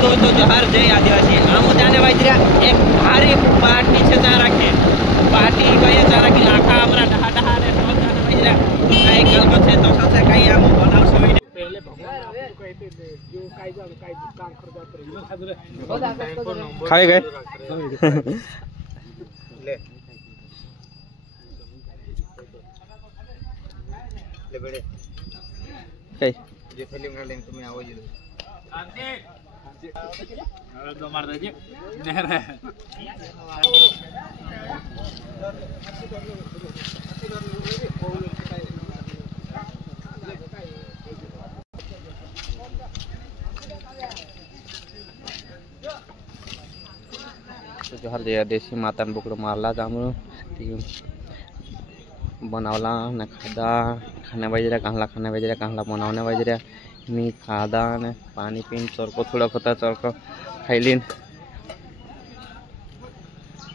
दोस्तों जोहार जय आदिवासी। हम जाने वाले एक भारी पार्टी से जा रखे पार्टी कहीं जा रखी आखा हमरा डहा डहा रे सब जाने वाले काई गल बचे तो सबसे काई हम बनाव सोई पहले भगवान कहते जो काई जा काई काम कर जात रे खाए गए ले ले बड़े कई जे फिल्म का लिंक तुम्हें आवाज दो आंटी अरे दो मार दीजिए नहर है तो जोहर जया देसी माता ने बुकड़ो मारला जामरो बनावला न खादा खाने बजरा कहला बनावने बजरा मी खादा न पानी पीन चरको थोड़ा खोता चरको खाइलिन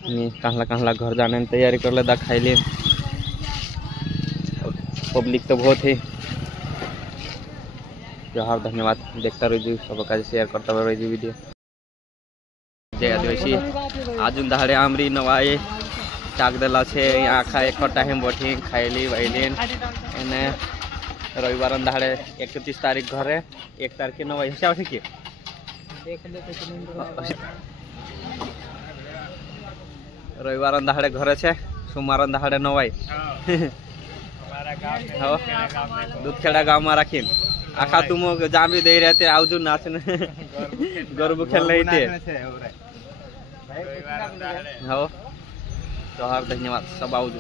मी कहला घर जाने की तैयारी कर लेदा खाइलिन। पब्लिक तो बहुत है। जोहार धन्यवाद देखता रहिए सब का शेयर करता रहिए वीडियो। जय आदिवासी आज दहाड़े आमरी नवाए टाक देला छे आखा एक टाइम बैठी खाइली वैलिन एने रविवार दहाड़े 31 तारीख घरे 1 तारीख नवाई हिसाब से कि रविवार दहाड़े घरे छे सोमवार दहाड़े नवाई दूधखेड़ा गाँव में राखीन आखा तुम जहाँ भी दे रहे थे आउजू नाचने गरबू खेल रही थे हो जोहार धन्यवाद सब आउजू।